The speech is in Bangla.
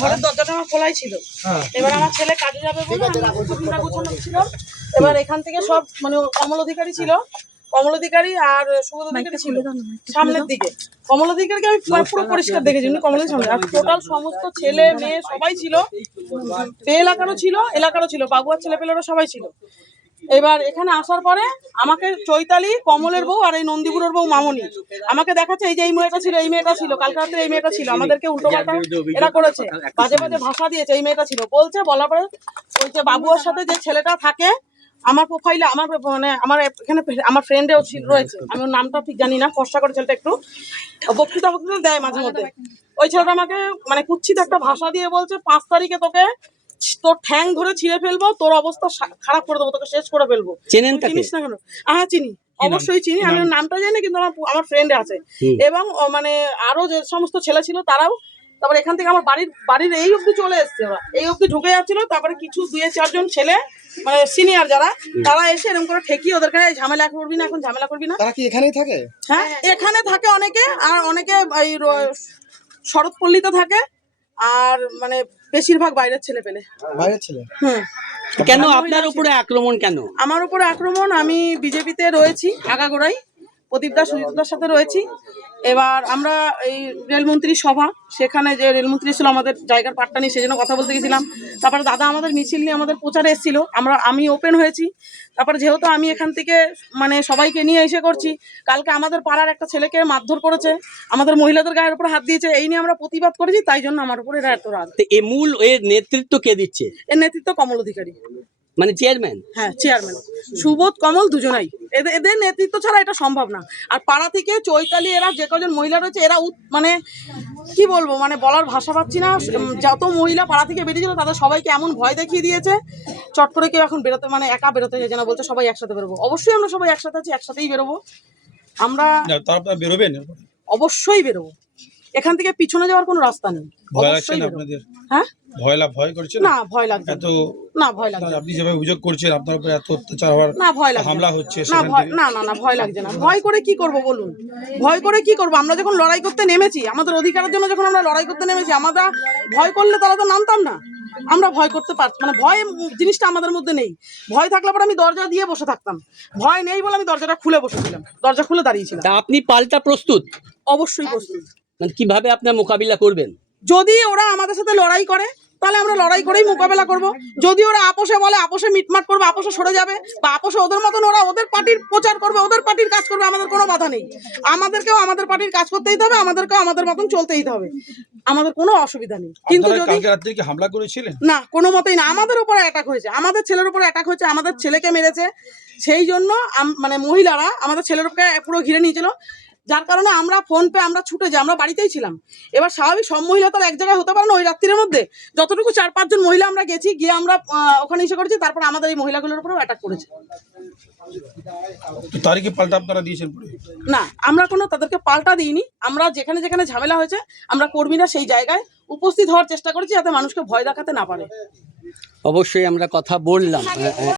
ঘরের দরজাটা আমার খোলাই ছিল। এবার আমার ছেলে কাজে যাবে বলে গোছানো ছিল। এবার এখান থেকে সব মানে কমল অধিকারী ছিল, কমল অধিকারী আর সুবোধ অধিকারী ছিল সামনের দিকে। কমল অধিকারীকে আমি পুরো পরিষ্কার দেখেছি, কমলের সামনে। আর টোটাল সমস্ত ছেলে মেয়ে সবাই ছিল, এলাকারও ছিল, বাবুয়ার ছেলে পেলেরা সবাই ছিল। এবার এখানে আসার পরে আমাকে চৈতালি, কমলের বউ আর এই নন্দীপুরের বউ মামনি আমাকে দেখাচ্ছে এই যে এই মেয়েটা ছিল কালকে রাত্রে, এই মেয়েটা ছিল। আমাদেরকে উল্টো পাল্টা এরা করেছে, বাজে বাজে ভাষা দিয়েছে। এই মেয়েটা ছিল বলছে, বলার পরে ওই যে বাবুয়ার সাথে যে ছেলেটা থাকে আমার প্রোফাইলে, আমার মানে আমার এখানে আমার ফ্রেন্ডেও রয়েছে, আমি ওর নামটা ঠিক জানি না, ফর্সা করে ছেলেটা একটু বক্তৃতা দেয় মাঝে মধ্যে। ওই ছেলেটা আমাকে মানে কুৎসিত একটা ভাষা দিয়ে বলছে 5 তারিখে তোকে তোর ঠ্যাং ধরে ছিঁড়ে ফেলবো, তোর অবস্থা খারাপ করে দেবো, তোকে শেষ করে ফেলবো। চিনিস না কেন? হ্যাঁ চিনি, অবশ্যই চিনি। আমি ওর নামটা জানি কিন্তু আমার ফ্রেন্ডে আছে। এবং মানে আরো যে সমস্ত ছেলে ছিল তারাও। তারপরে এখান থেকে আমার বাড়ির এই অবধি চলে এসছে, ওরা এই অবধি ঢুকে যাচ্ছিল। তারপরে কিছু 2-4 জন ছেলে মানে সিনিয়র যারা, তারা এসে এরকম করে ঠেকিয়ে ওদেরকে ঝামেলা করবি না, এখন ঝামেলা করবি না। তারা কি এখানেই থাকে? হ্যাঁ এখানে থাকে অনেকে, আর অনেকে এই শরৎপল্লীতে থাকে, আর মানে বেশিরভাগ বাইরের ছেলে পেলে। বাইরের ছেলে? কেন আপনার উপরে আক্রমণ? কেন আমার উপরে আক্রমণ? আমি বিজেপিতে রয়েছি আগাগোড়াই, প্রদীপদা সুজিতদার সাথে রয়েছি। এবার আমরা এই রেলমন্ত্রী সভা, সেখানে যে রেলমন্ত্রী ছিল আমাদের জায়গার পাট্টা নিয়ে, সেই জন্য কথা বলতে গেছিলাম। তারপরে দাদা আমাদের মিছিল নিয়ে আমাদের প্রচারে এসেছিল, আমি ওপেন হয়েছি। তারপরে যেহেতু আমি এখান থেকে মানে সবাইকে নিয়ে এসে করছি, কালকে আমাদের পাড়ার একটা ছেলেকে মারধর করেছে, আমাদের মহিলাদের গায়ের উপর হাত দিয়েছে, এই নিয়ে আমরা প্রতিবাদ করেছি, তাই জন্য আমার উপর এরা এত রাগ। এর নেতৃত্ব কে দিচ্ছে? এর নেতৃত্ব কমল অধিকারী, মানে চেয়ারম্যান? হ্যাঁ চেয়ারম্যান, সুবোধ কমল দুজনাই। এদের নেতৃত্ব ছাড়া এটা সম্ভব না। আর পাড়া থেকে চৈতালি, এরা যে কজন মহিলা রয়েছে, এরা মানে কি বলবো, মানে বলার ভাষা পাচ্ছি না। যত মহিলা পাড়া থেকে বেরিয়েছিল তাদের সবাইকে এমন ভয় দেখিয়ে দিয়েছে, চট করে কেউ এখন বেরোতে মানে একা বেরোতে চাইছে না, বলছে সবাই একসাথে বেরোবো। অবশ্যই আমরা সবাই একসাথে আছি, একসাথেই বেরোবো আমরা। বেরোবেন? অবশ্যই বেরোবো, এখান থেকে পিছনে যাওয়ার কোনো রাস্তা নেই। হ্যাঁ ভয় করছে না? ভয় লাগছে না, ভয় লাগছে। আপনি যেভাবে অভিযোগ করছেন আপনার উপরে এত অত্যাচার হওয়ার, না ভয় লাগছে, হামলা হচ্ছে না না ভয় লাগছে না। ভয় করে কি করব বলুন? ভয় করে কি করব? আমরা যখন লড়াই করতে নেমেছি, আমাদের অধিকারের জন্য যখন আমরা লড়াই করতে নেমেছি, আমরা ভয় করলে তারা তো নামতাম না। আমরা ভয় করতে পারছি মানে ভয় জিনিসটা আমাদের মধ্যে নেই। ভয় থাকলে পরে আমি দরজা দিয়ে বসে থাকতাম, ভয় নেই বলে আমি দরজাটা খুলে বসেছিলাম, দরজা খুলে দাঁড়িয়েছিলাম। আপনি পাল্টা প্রস্তুত? অবশ্যই প্রস্তুত। মানে কিভাবে আপনার মোকাবিলা করবেন? যদি ওরা আমাদের সাথে লড়াই করে তাহলে আমরা লড়াই করেই মোকাবেলা করব। যদি ওরা আপোষে বলে, আপোষে মিটমাট করবে, আপোষে সরে যাবে, বা আপোষে ওদের মতন ওরা ওদের পার্টির প্রচার করবে, ওদের পার্টির কাজ করবে, আমাদের কোনো বাধা নেই। আমাদেরকেও আমাদের পার্টির কাজ করতেই হবে, আমাদেরকেও আমাদের মতন চলতেই হবে, আমাদের কোনো অসুবিধা নেই। কিন্তু যদি কালকে রাতে কি হামলা করেছিলেন? না, কোনো মতেই না। আমাদের উপরে অ্যাটাক হয়েছে, আমাদের ছেলের উপরে অ্যাটাক হয়েছে, আমাদের ছেলেকে মেরেছে। সেই জন্য মানে মহিলারা আমাদের ছেলের উপরে পুরো ঘিরে নিয়েছিল, যার কারণে আমরা ফোন পে আমরা ছুটে যাই, আমরা বাড়িতেই ছিলাম। এবার স্বাভাবিক সব মহিলা তো এক জায়গায় হতে পারে না ওই রাত্রির মধ্যে। যতটুকু 4-5 জন মহিলা আমরা গেছি, গিয়ে আমরা ওখানে এসে করেছি, তারপর আমাদের এই মহিলাগুলোর উপরেও অ্যাটাক করেছে। তারিখে পাল্টা আপনারা দিয়েছেন? না, আমরা কোনো তাদেরকে পাল্টা দিইনি। আমরা যেখানে যেখানে ঝামেলা হয়েছে আমরা কর্মীরা সেই জায়গায় উপস্থিত হওয়ার চেষ্টা করেছি, যাতে মানুষকে ভয় দেখাতে না পারে। অবশ্যই আমরা কথা বললাম।